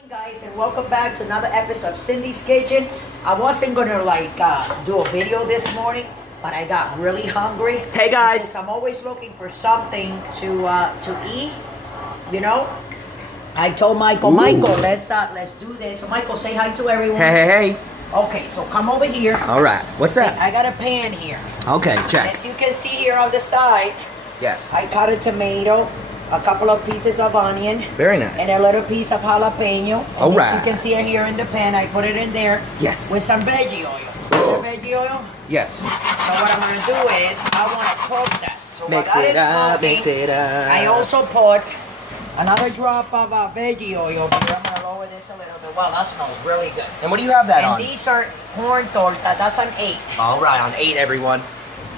morning, guys, and welcome back to another episode of Cindy's Kitchen. I wasn't gonna do a video this morning, but I got really hungry. Hey guys, I'm always looking for something to eat. You know, I told Michael, let's do this. So Michael, say hi to everyone. Hey. Okay, so come over here. All right, what's that? I got a pan here. Okay, check. As you can see here on the side, Yes. I cut a tomato, a couple of pieces of onion. Very nice. And a little piece of jalapeno. All right. As you can see it here in the pan, I put it in there. Yes. With some veggie oil. See the veggie oil? Yes. So what I'm going to do is, I want to cook that. So Mix while that it is up, cooking, mix it up. I also put another drop of veggie oil over here. I'm going to lower this a little bit. Wow, that smells really good. And what do you have that And on? these are corn tortas. That's an 8. All right, on 8, everyone.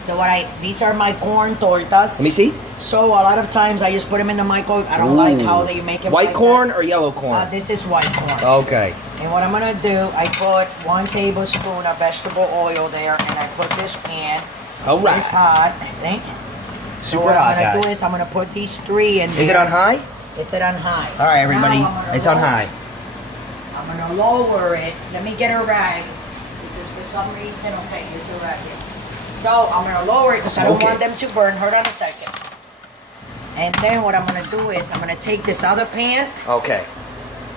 So these are my corn tortas. Let me see. So a lot of times I just put them in the microwave. I don't like how they make it. White like corn that. or yellow corn? This is white corn. Okay. And what I'm gonna do, I put 1 tablespoon of vegetable oil there, and I put this pan. All right. It's hot. See? So Super what hot, I'm gonna do guys. is I'm gonna put these 3 in there. Is it on high? Is it on high? All right, everybody. Now It's on high. I'm gonna lower it. Let me get a rag because for some reason, okay, here's a rag here. So I'm gonna lower it because I don't want them to burn. Hold on a second. And then what I'm gonna do is I'm gonna take this other pan Okay.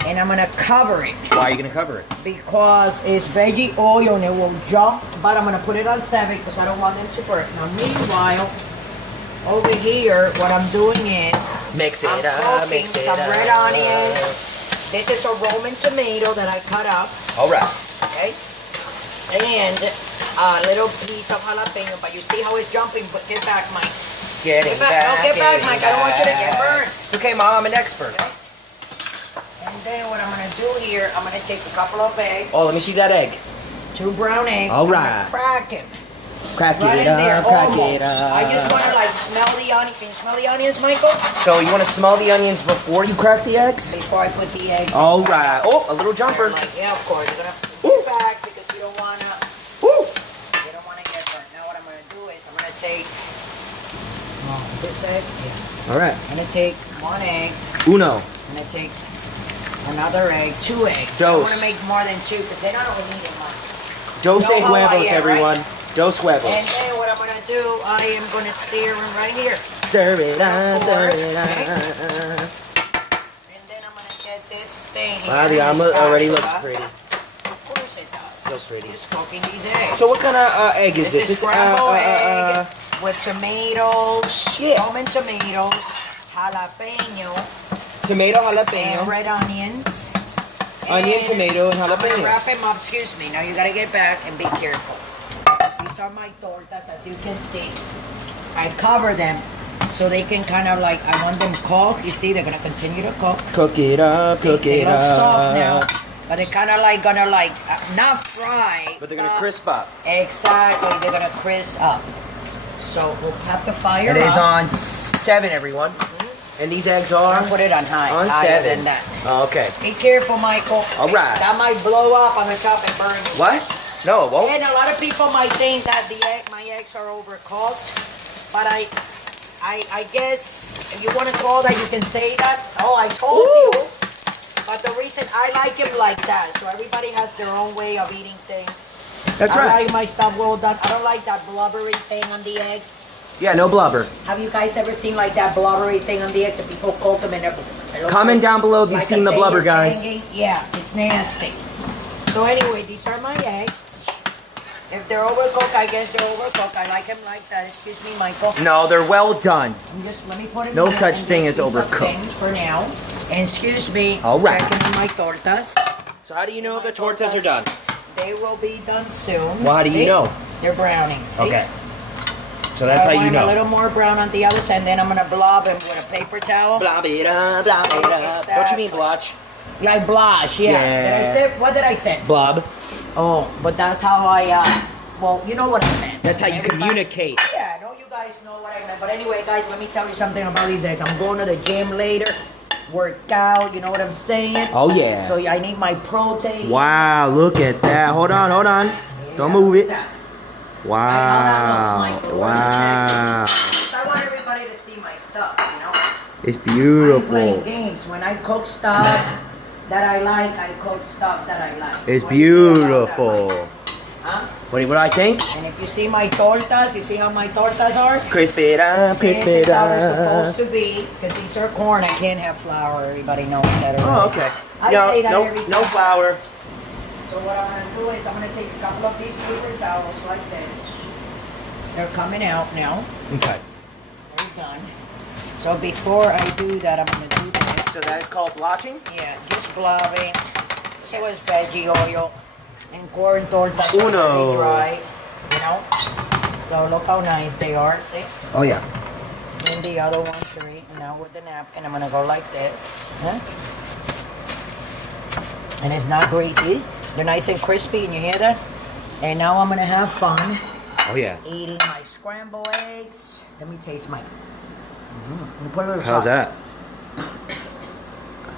and I'm gonna cover it. Why are you going to cover it? Because it's veggie oil and it will jump, but I'm gonna put it on 7 because I don't want them to burn. Now meanwhile, over here, what I'm doing is Mix it I'm up, cooking mix it some up. red onions. This is a Roman tomato that I cut up, All right. okay? And a little piece of jalapeno, but you see how it's jumping, but get back, Mike. Get back. No, get back, Mike. I don't want you to get burned. Okay, Mom, I'm an expert. Okay? And then what I'm gonna do here, I'm gonna take a couple of eggs. Oh, let me see that egg. 2 brown eggs. All I'm gonna right. crack them. Crack Right it in there, up, crack almost. it up. I just wanna like smell the onion. Can you smell the onions, Michael? So you want to smell the onions before you crack the eggs? Before I put the eggs. All inside. right. Oh, a little jumper. Like, yeah, of course. You're gonna have to put it back because you don't wanna. Woo! You don't wanna get burnt. Now what I'm gonna do is I'm gonna take this egg. Yeah. All right. I'm gonna take 1 egg. Uno. I'm gonna take another egg, 2 eggs. I don't Dos. wanna make more than 2 because then I don't need it much. Dos You know how I huevos, am, everyone. Dos huevos. And then what I'm gonna do, I am gonna stir them right here. Stir it up, stir it up. And then I'm gonna get this thing here. Wow, the omelet already looks pretty. Of course it does. So pretty. Just cooking these eggs. So what kind of egg is this? This is scrambled egg with tomatoes, Roman tomatoes, jalapeno, tomato, and jalapeno, red onions. onion, And tomato, and I'm gonna jalapeno. wrap them up. Excuse me. Now you gotta get back and be careful. These are my tortas, as you can see. I cover them so they can kind of like, I want them cooked. You see, they're gonna continue to cook. Cook it up, See, cook they it look soft now, up. but they're kind of like gonna like not fry. But they're gonna crisp up. Exactly, they're gonna crisp up. So we'll have the fire It is up. on 7, everyone. And these eggs are I'll put it on high. on higher 7. than that. Oh, okay. Be careful, Michael. All right. That might blow up on the top and burn you. What? No, it won't. And a lot of people might think that my eggs are overcooked, but I guess if you want to call that, you can say that. Oh, I told you. But the reason I like them like that, so everybody has their own way of eating things. That's I right. like my stuff well done. I don't like that blubbery thing on the eggs. Yeah, no blubber. Have you guys ever seen like that blubbery thing on the eggs that people cook them and they're Comment down below if you've like seen the the thing blubber, is guys. hanging. Yeah, it's nasty. So anyway, these are my eggs. If they're overcooked, I guess they're overcooked. I like them like that. Excuse me, Michael. No, they're well done. Let me put it No in such and thing just as do some overcooked. things for now. And excuse me, All right. checking on my tortas. So how do you know if the tortas are done? They will be done soon. Well, how do you See? know? They're browning. See? Okay. So that's how I you want them a know. little more brown on the other side, and then I'm gonna blob them with a paper towel. Blob it up, blob it up. What you mean, blotch? Like blush, yeah. Yeah. Did I say, what did I say? Blob. Oh, but that's how well, you know what I meant. That's how you Everybody- communicate. Yeah, I know you guys know what I meant. But anyway, guys, let me tell you something about these eggs. I'm going to the gym later, work out, you know what I'm saying? Oh, yeah. So I need my protein. Wow, look at that. Hold on, hold on. Don't move it. Wow. Wow. I want everybody to see my stuff, you know? It's I'm playing beautiful. games. When I cook stuff, that I like, I cook stuff that I like. It's What do you feel about that, beautiful. Mike? Huh? What do I think? And if you see my tortas, you see how my tortas are? Crispy it up, crispy This it is how they're up. supposed to be, because these are corn. I can't have flour. Everybody knows that already. Oh, okay. I say that every time. No flour. So what I'm going to do is I'm going to take a couple of these paper towels like this. They're coming out now. Okay. They're done. So before I do that, I'm going to do this. So that is called blotching? Yeah, just blaving. So is veggie oil and corn tortas are Uno. very dry, you know. So look how nice they are, see? Oh, yeah. And the other one, 3. And now with the napkin, I'm gonna go like this. Huh? And it's not greasy. They're nice and crispy, and you hear that? And now I'm gonna have fun Oh, yeah. eating my scrambled eggs. Let me taste mine. Let me put a little How's salt. that?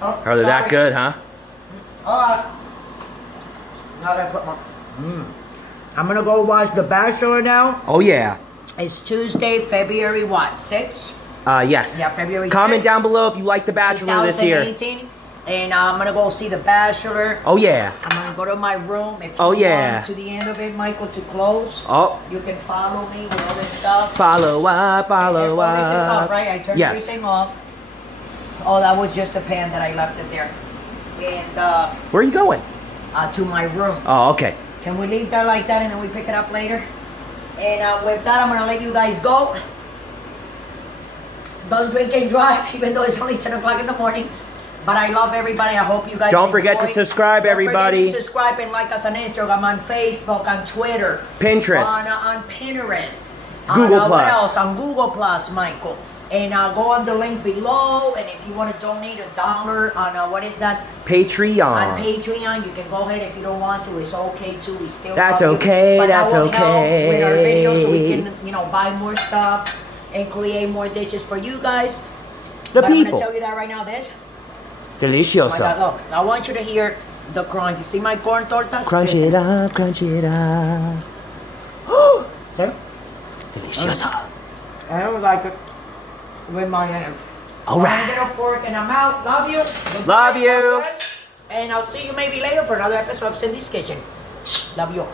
Oh, Are they that sorry. good, huh? Now that I put my. I'm gonna go watch The Bachelor now. Oh, yeah. It's Tuesday, February what? 6? Yes. Yeah, February Comment 6th, down below if you like The Bachelor this year. 2018. And I'm gonna go see The Bachelor. Oh, yeah. I'm gonna go to my room. If you Oh, yeah. want to the end of it, Michael, to close, Oh, you can follow me with all this stuff. follow up, follow All this is off, up. right? I turned Yes. everything off. Oh, that was just a pan that I left it there. And Where are you going? to my room. Oh, okay. Can we leave that like that and then we pick it up later? And with that, I'm gonna let you guys go. Don't drink and drive, even though it's only 10 o'clock in the morning. But I love everybody. I hope you guys Don't forget to enjoy. subscribe, everybody. Don't forget to subscribe and like us on Instagram, on Facebook, on Twitter, Pinterest. on Pinterest, Google on, what Plus. else? On Google Plus, Michael. And go on the link below. And if you want to donate $1 on what is that? On Patreon. Patreon, you can go ahead. If you don't want to, it's okay too. We still That's love you. okay, But that's that will help with our videos, so we okay. can, buy more stuff and create more dishes for you guys. The but I'm people. gonna tell you that right now. This. Delicioso. My God, look, I want you to hear the crunch. You see my corn tortas? Crunch Listen. it up, crunch it up. See? Delicioso. I don't like it with my hands. All right. I'm gonna fork and I'm out. Love you. Love Goodbye, you. God bless. And I'll see you maybe later for another episode of Cindy's Kitchen. Love you.